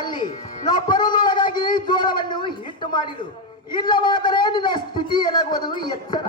ಮಲ್ಲಿ ನಾವು ಬರುವುದರೊಳಗಾಗಿ ಜೋಳವನ್ನು ಹಿಟ್ಟು ಮಾಡಿದು, ಇಲ್ಲವಾದರೆ ನಿನ್ನ ಸ್ಥಿತಿ ಏನಾಗುವುದು ಎಚ್ಚರ.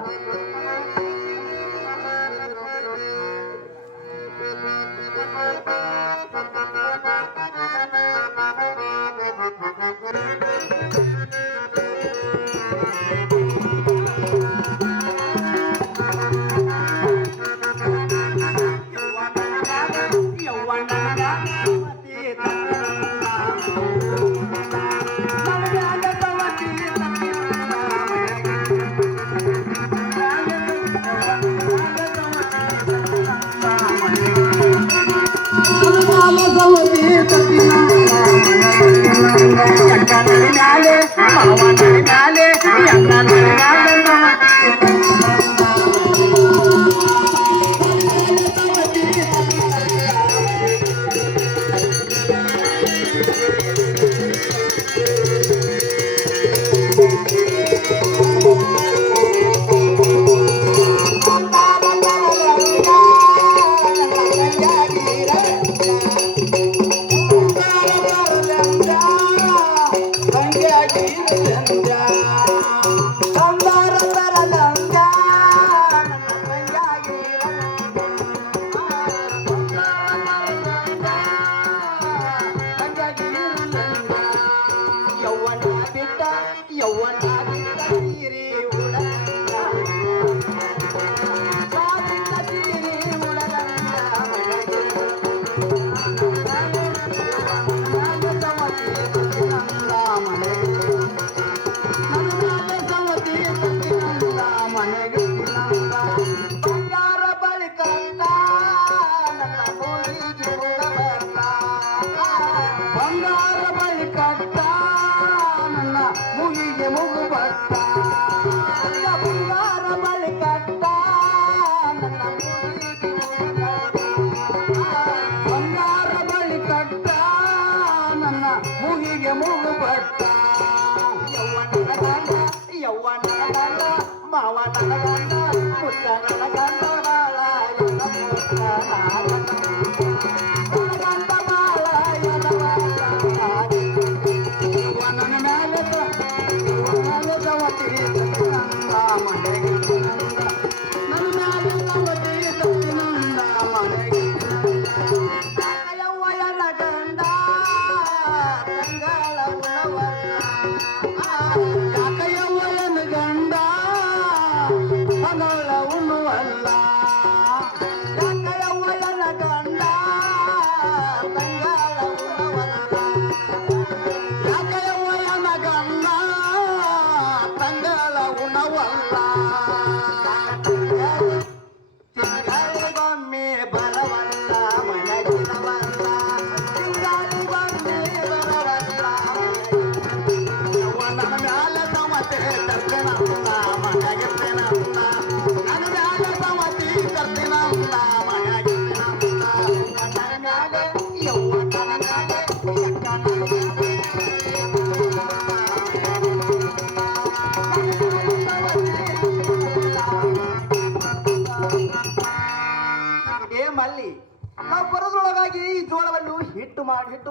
ನಾವು ಬರೋದ್ರೊಳಗಾಗಿ ಈ ಜೋಳವನ್ನು ಹಿಟ್ಟು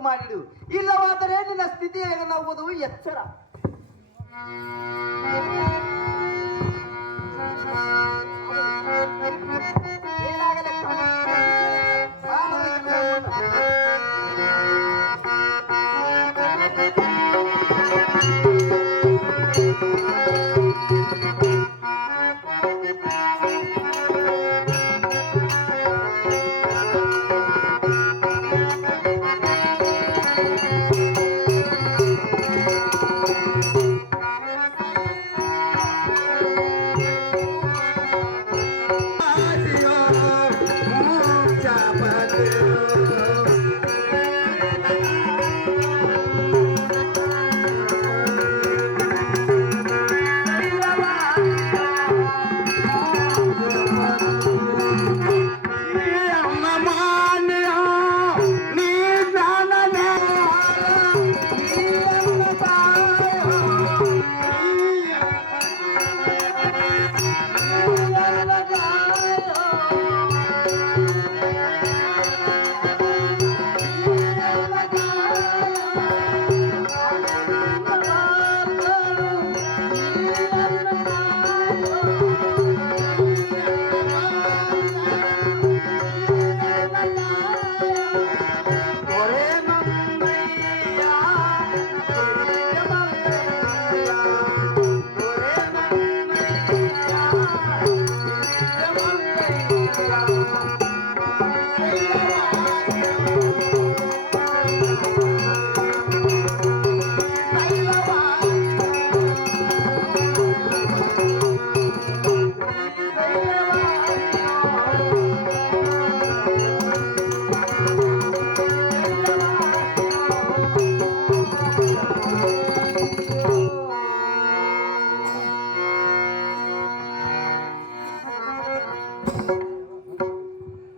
ಮಾಡಿಡು, ಇಲ್ಲವಾದರೆ ನಿನ್ನ ಸ್ಥಿತಿ ಏನಾಗುವುದು ಎಚ್ಚರ.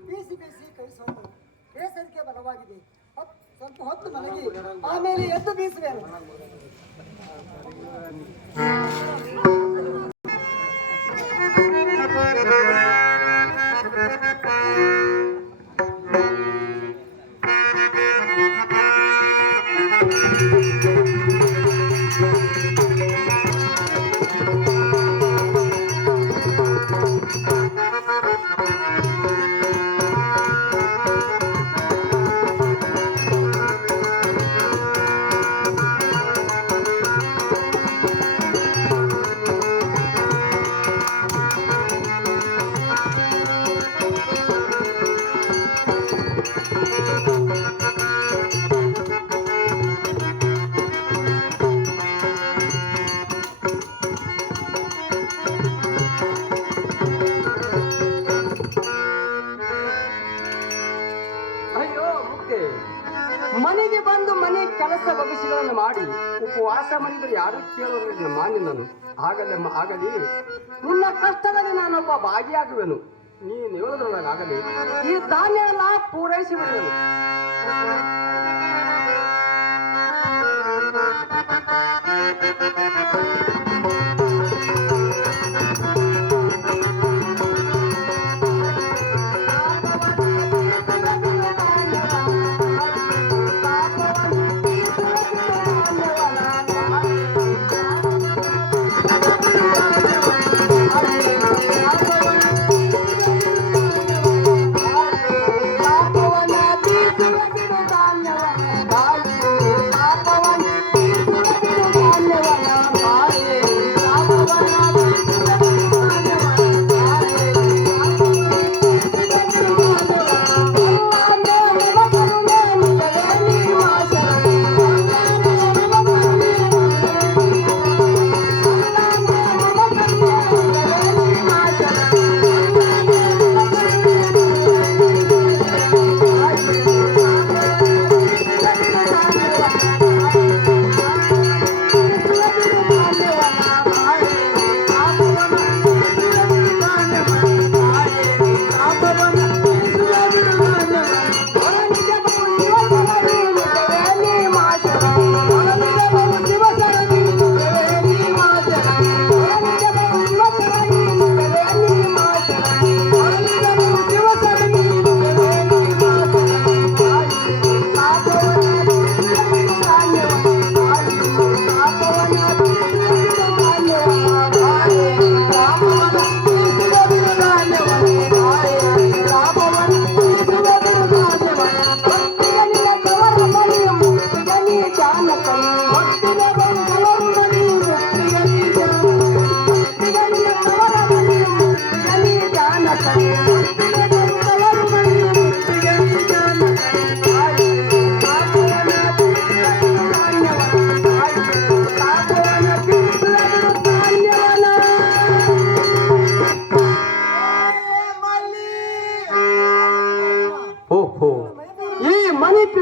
ಬೀಸಿ ಬೀಸಿ ಕೈ ಸೋತು ಬೇಸರಿಕೆ ಬಲವಾಗಿದೆ. ಸ್ವಲ್ಪ ಹೊತ್ತು ಮಲಗಿ ಆಮೇಲೆ ಎದ್ದು ಬೀಸುವೆನು. ಅಯ್ಯೋ ಮುಕ್ತೆ, ಮನೆಗೆ ಬಂದು ಮನೆ ಕೆಲಸ ಬಗೆಸಿಗಳನ್ನು ಮಾಡಿ ಉಪವಾಸ ಮಾಡಿದರೆ ಯಾರು ಕೇಳುವುದಿಲ್ಲ ಮಾನ್ಯನನ್ನು. ಆಗಲಿ ನಿನ್ನ ಕಷ್ಟದಲ್ಲಿ ನಾನೊಬ್ಬ ಭಾಗಿಯಾಗುವೆನು. ನೀನು ಹೇಳೋದ್ರೊಳಗಾಗಲಿ ಈ ಧಾನ್ಯ ಎಲ್ಲ ಪೂರೈಸಿ ಬಿಡುವೆನು.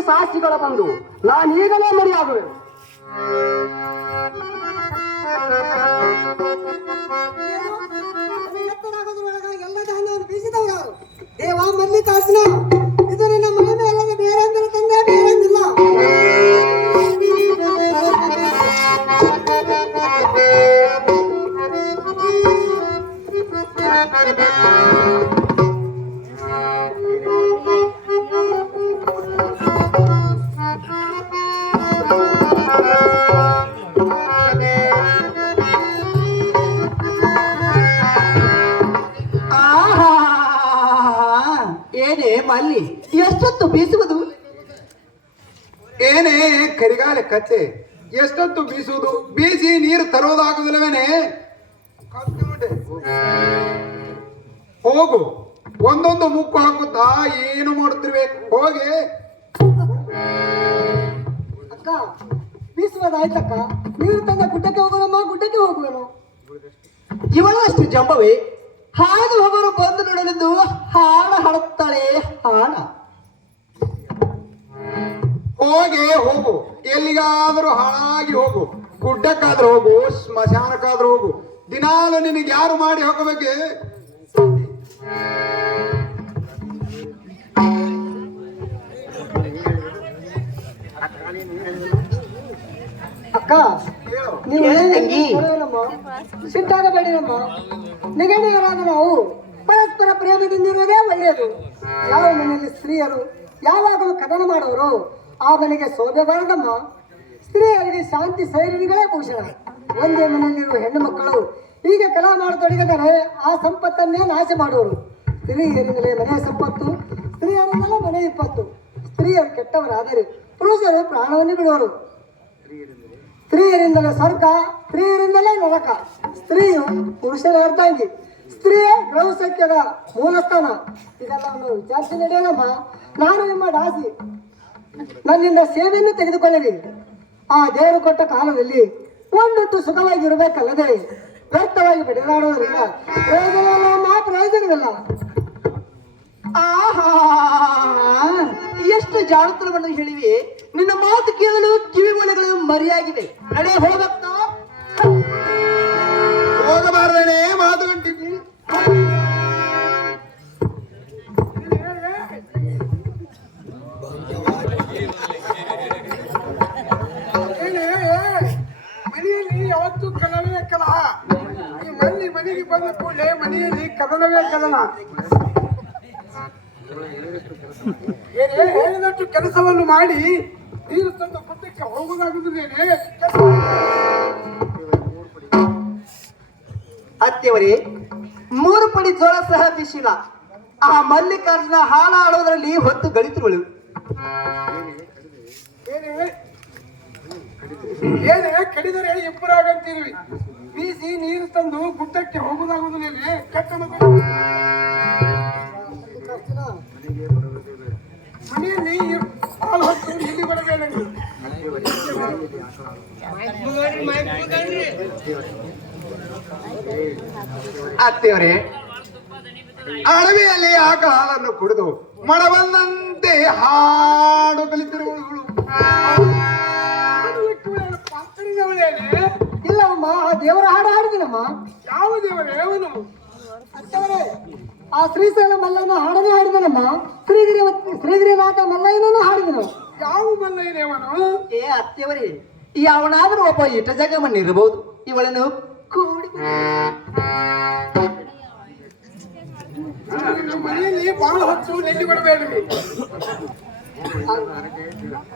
ಸಾಕ್ಷಿಗಳ ಬಂದು ನಾನೀಗಲೇ ಮರಿಯಾಗುವೆನು. ಎಲ್ಲ ಧಾನ್ಯವನ್ನು ಬೀಸಿದವರು ಯಾರು? ದೇವ ಮಲ್ಲಿಕಾರ್ಜುನ, ಇದು ನಿನ್ನ ಮಹಿಮೆ ಅಲ್ಲದೆ ಬೇರೆ ಅಂದ್ರೆ ತಂದೆ ಬೇರೆಂದಿಲ್ಲ. ಏನೇ ಮಲ್ಲಿ, ಎಷ್ಟೊತ್ತು ಬೀಸುವುದು? ಏನೇ ಕರಿಗಾಲ ಕತ್ತೆ, ಎಷ್ಟೊತ್ತು ಬೀಸುವುದು? ಬೀಸಿ ನೀರು ತರುವುದಾಗುದಿಲ್ಲವೇನೆ? ಹೋಗು, ಒಂದೊಂದು ಮುಕ್ಕು ಹಾಕುತ್ತಾ ಏನು ಮಾಡುತ್ತಿರುವೆ? ಹೋಗಿ. ಅಕ್ಕ, ಬೀಸುವುದಾಯ್ತಕ್ಕ. ನೀರು ತಂದ ಗುಡ್ಡಕ್ಕೆ ಹೋಗೋಣಮ್ಮ, ಗುಡ್ಡಕ್ಕೆ ಹೋಗುವೆನು. ಇವಳು ಅಷ್ಟು ಜಂಬವೇ? ಹಾಗೆ ಹೋಗೋರು ಬಂದು ನೋಡಲೆಂದು ಹಾಡ ಹಾಡುತ್ತಾಳೆ ಹಾಡ. ಹೋಗಿ ಹೋಗು, ಎಲ್ಲಿಗಾದರೂ ಹಾಳಾಗಿ ಹೋಗು. ಗುಡ್ಡಕ್ಕಾದ್ರೂ ಹೋಗು, ಸ್ಮಶಾನಕ್ಕಾದ್ರೂ ಹೋಗು. ದಿನಾಲು ನಿನಗೆ ಯಾರು ಮಾಡಿ ಹೋಗಬೇಕು? ಅಕ್ಕ ನೀವು ಹೇಳು ತಂಗಿ. ಸಿಟ್ಟಾಗಬೇಡಿರಮ್ಮ. ನಿಗಣಿಗರಾದ ನಾವು ಪರಸ್ಪರ ಪ್ರೇಮದಿಂದಿರುವುದೇ ಒಳ್ಳೆಯದು. ಯಾವ ಮನೆಯಲ್ಲಿ ಸ್ತ್ರೀಯರು ಯಾವಾಗಲೂ ಕದನ ಮಾಡುವರು ಆ ಮನೆಗೆ ಶೋಭೆ ಬಾರದಮ್ಮ. ಸ್ತ್ರೀಯರಿಗೆ ಶಾಂತಿ ಸೈರಿಗಳೇ ಭೂಷಣ. ಒಂದೇ ಮನೆಯಲ್ಲಿರುವ ಹೆಣ್ಣು ಮಕ್ಕಳು ಹೀಗೆ ಕಲಹ ಮಾಡತೊಡಗಿದರೆ ಆ ಸಂಪತ್ತನ್ನೇ ನಾಶ ಮಾಡುವರು. ಸ್ತ್ರೀಯರಿಂದಲೇ ಮನೆಯ ಸಂಪತ್ತು, ಸ್ತ್ರೀಯರಿಂದಲೇ ಮನೆ ವಿಪತ್ತು. ಸ್ತ್ರೀಯರು ಕೆಟ್ಟವರಾದರೆ ಪುರುಷರು ಪ್ರಾಣವನ್ನು ಬಿಡುವರು. ಸ್ತ್ರೀಯರಿಂದಲೇ ಸ್ವರ್ಗ, ಸ್ತ್ರೀಯರಿಂದಲೇ ನರಕ. ಸ್ತ್ರೀಯು ಪುರುಷರ ಅರ್ಧಾಂಗಿ, ಸ್ತ್ರೀಯೇ ಗೃಹಸಖ್ಯದ ಮೂಲಸ್ಥಾನ. ಇದೆಲ್ಲವನ್ನು ವಿಚಾರಿಸಿ ನಡೆಯೋಣಮ್ಮ. ನಾನು ನಿಮ್ಮ ದಾಸಿ, ನನ್ನಿಂದ ಸೇವೆಯನ್ನು ತೆಗೆದುಕೊಳ್ಳಲಿ. ಆ ದೇವರು ಕೊಟ್ಟ ಕಾಲದಲ್ಲಿ ಒಂದೊಟ್ಟು ಸುಖವಾಗಿ ಇರಬೇಕಲ್ಲದೆ ವ್ಯರ್ಥವಾಗಿ ಬೆಳೆದಾಡುವುದರಿಂದ ಪ್ರಯೋಜನವಿಲ್ಲ, ಪ್ರಯೋಜನವಿಲ್ಲ. ಆಹಾ, ಎಷ್ಟು ಜಾಣತನವನ್ನು ಹೇಳಿವೆ. ನಿನ್ನ ಮಾತು ಕೇಳಲು ಕಿವಿ ಮೊಳೆಗಳು ಮರಿಯಾಗಿವೆ. ನಡೆ ಹೋಗತ್ತ. ಹೋಗಬಾರದೇನೆ ಮಾತು ಗಂಟಿದ್ನಿ. ಮನೆಯಲ್ಲಿ ಯಾವತ್ತು ಕಲವೇ ಕಲಹ. ಈ ಮನೆಗೆ ಬಂದ ಕೂಡಲೇ ಮನೆಯಲ್ಲಿ ಕದನವೇ ಕದನ. ಹೇಳಿದಷ್ಟು ಕೆಲಸವನ್ನು ಮಾಡಿ ನೀರು ತಂದು ಕುಟ್ಟಕ್ಕೆ ಹೋಗುವುದಾಗುವುದೇನೆ. ಅತ್ತೆಯವರೇ, 3 ಪಡಿ ಜೋಳ ಸಹ ಬಿಸಿಲ. ಆ ಮಲ್ಲಿಕಾರ್ಜುನ ಹಾಳ ಆಡೋದ್ರಲ್ಲಿ ಹೊತ್ತು ಗಳಿತರುಗಳು. ಏನೇ ಕಡಿದರೆ ಇಬ್ಬರಾಗಂತೀರಿ. ಬೀಸಿ ನೀರು ತಂದು ಗುಡ್ಡಕ್ಕೆ ಹೋಗುವುದಾಗುವುದೇನೆ. ಕೆಟ್ಟ ಮಕ್ಕಳು ಮನೆಯಲ್ಲಿ ಹಾಲು ಹೊತ್ತು ಇಲ್ಲಿ ಬರಬೇಡ. ಅತ್ತೆಯವರೇ, ಅಡವಿಯಲ್ಲಿ ಆಕ ಹಾಲನ್ನು ಕುಡಿದು ಮಡವನ್ನಂತೆ ಹಾಡು ಕಲಿತಿರುವಳು. ಪಾತ್ರಿನವಳೇನೆ. ಇಲ್ಲವಮ್ಮ, ಆ ದೇವರ ಹಾಡು ಹಾಡಿದಿನಮ್ಮ. ಯಾವ ದೇವರೇ ಅವನು? ಅತ್ತವರೇ, ಆ ಶ್ರೀಶೈಲ ಮಲ್ಲಯ್ಯನ ಹಾಡನೇ ಹಾಡಿದನಮ್ಮ. ಶ್ರೀಗಿರಿನಾಥ ಮಲ್ಲಯ್ಯನೂ ಹಾಡಿದನು. ಯಾವ ಮಲ್ಲಯ್ಯನೇ ಅವನು? ಏ ಅತ್ತೆಯವರೇ, ಯಾವನಾದ್ರೂ ಒಬ್ಬ ಇಟ ಜಗಮನ್ನಿರಬಹುದು. ಇವಳನ್ನು ಕೂಡಿ ಮನೆಯಲ್ಲಿ ಬಹಳ ಹೊತ್ತು ನೆಲ್ಲಿ ಕೊಡಬೇಡ್ರಿ.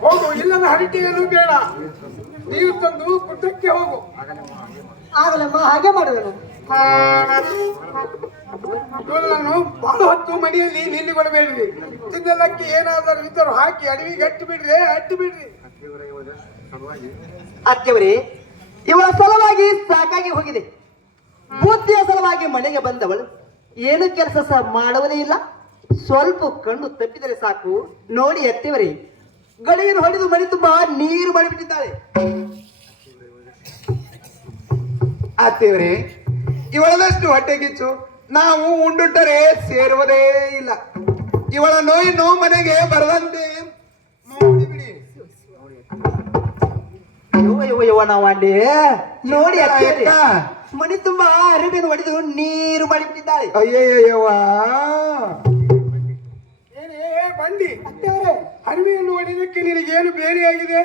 ಹೋಗು, ಇಲ್ಲದ ಹರಟೆಯನ್ನು ಬೇಡ. ನೀವು ತಂದು ಗುಡ್ಡಕ್ಕೆ ಹೋಗು. ಆಗಲಮ್ಮ, ಹಾಗೆ ಮಾಡುವೆನು. ನಾನು ಬಹಳ ಹೊತ್ತು ಮನೆಯಲ್ಲಿ ನಿಲ್ಲಿ ಕೊಡಬೇಡ್ರಿ. ತಿನ್ನಲಕ್ಕೆ ಏನಾದರೂ ಇದ್ದರು ಹಾಕಿ ಅಡವಿಗೆ ಅಟ್ಟು ಬಿಡ್ರಿ, ಅಟ್ಟು ಬಿಡ್ರಿ. ಅತ್ತೆಯವರೇ, ಇವಳ ಸಲುವಾಗಿ ಸಾಕಾಗಿ ಹೋಗಿದೆ. ಬುದ್ಧಿಯ ಸಲುವಾಗಿ ಮನೆಗೆ ಬಂದವಳು ಏನು ಕೆಲಸ ಸಹ ಮಾಡುವುದೇ ಇಲ್ಲ. ಸ್ವಲ್ಪ ಕಣ್ಣು ತಪ್ಪಿದರೆ ಸಾಕು. ನೋಡಿ ಅತ್ತೆಯವರೇ, ಗಡಿಯನ್ನು ಹೊಡೆದು ಮನೆ ತುಂಬಾ ನೀರು ಮಾಡಿಬಿಟ್ಟಿದ್ದಾಳೆ. ಅತ್ತೆಯವರೇ, ಇವಳದಷ್ಟು ಹೊಟ್ಟೆಗಿಚ್ಚು ನಾವು ಉಂಡುಟ್ಟರೆ ಸೇರುವುದೇ ಇಲ್ಲ. ಇವಳ ನೋಯಿನ್ನು ಮನೆಗೆ ಬರದಂತೆ ಮಾಡಿಬಿಡಿ. ನಾವಂಡಿ ನೋಡಿ ಅತ್ತೆಯವರೇ, ಮನೆ ತುಂಬಾ ಅರಿವಿನ ಹೊಡೆದು ನೀರು ಮಾಡಿಬಿಟ್ಟಿದ್ದಾಳೆ. ಅಯ್ಯಯ್ಯವ್ವ, ಏನೇ ಬಂಡಿ, ಅತ್ತವರೇ, ಅರಿವೆಯನ್ನು ಹೊಡೆದಕ್ಕೆ ನಿನಗೇನು ಬೇರೆಯಾಗಿದೆ?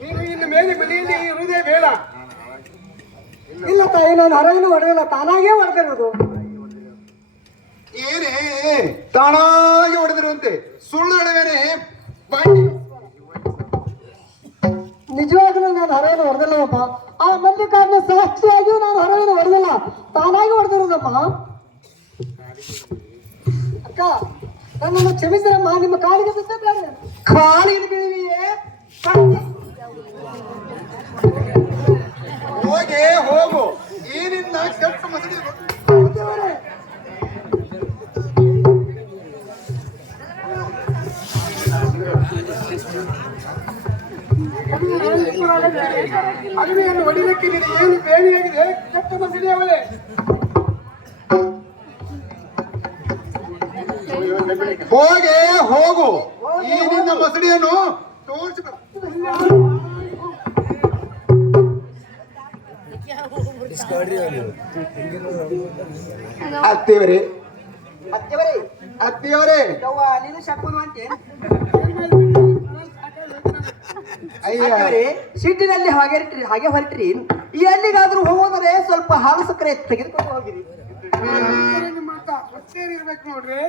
ನೀನು ಇನ್ನು ಮೇಲೆ ಮನೆಯಲ್ಲಿ ಇರುವುದೇ ಬೇಡ. ಇಲ್ಲ ತಾಯಿ, ನಾನು ಹೊರಗಿನ ಹೊಡೆಯಲ್ಲ, ತಾನಾಗೇ ಹೊಡೆದಿರೋದು. ಏನೇ ತಾನಾಗಿ ಹೊಡೆದಿರುವಂತೆ ಸುಳ್ಳು ಹೇಳುವೇನೆ ಬಂಡಿ. ನಿಜವಾಗ್ಲೂ ನಾನು ಹೊರಗಿನ ಹೊಡೆದಿಲ್ಲವಪ್ಪ. ಆ ಮಲ್ಲಿಕಾರ್ಜುನ ಸಾಕ್ಷಿಯಾಗಿಯೂ ನಾನು ಹೊರಗಿನ ಹೊಡೆದಿಲ್ಲ, ತಾನಾಗಿ ಹೊಡೆದಿರೋದಮ್ಮ. ಅಕ್ಕ, ನನ್ನನ್ನು ಕ್ಷಮಿಸಿರಮ್ಮ. ನಿಮ್ಮ ಕಾಲಿಗೆ ಬಿದ್ದ ಬೇಡ. ಕಾಲಿಗೆ ಬೀಳುವಿಯೇ? ಹೋಗೆ ಹೋಗು, ಈ ನಿನ್ನ ಕೆಟ್ಟ ಮಸಡಿ. ಅರಿವೆಯನ್ನು ಹೊಡೆದಕ್ಕೆ ನಿನಗೆ ಏನು ಬೇರೆಯಾಗಿದೆ? ಕೆಟ್ಟ ಮಸಡಿ ಅವಳೇ. ಹೋಗೆ ಹೋಗು, ಈ ನಿನ್ನ ಮಸಡಿಯನ್ನು ತೋರಿಸಿ. ಅತ್ತೆಯವರೇ, ಅತ್ತೆಯವರೇ ಅತ್ತಿಯವರೇ ಯವ್ವ ನೀನು ಶಕುನು ಅಂತೇನು ಅಯ್ಯ ಅತ್ತೆಯವರೇ ಸಿಟ್ಟಿನಲ್ಲಿ ಹಾಗೆ ಹೊರಟ್ರಿ ಎಲ್ಲಿಗಾದ್ರೂ ಹೋಗೋದರೆ ಸ್ವಲ್ಪ ಹಾಲು ಸಕ್ಕರೆ ತೆಗೆದುಕೊಂಡು ಹೋಗಿರಿ ನಿಮ್ಮ ಮಾತಾ ಹೊಟ್ಟೇರಿರ್ಬೇಕು ನೋಡ್ರಿ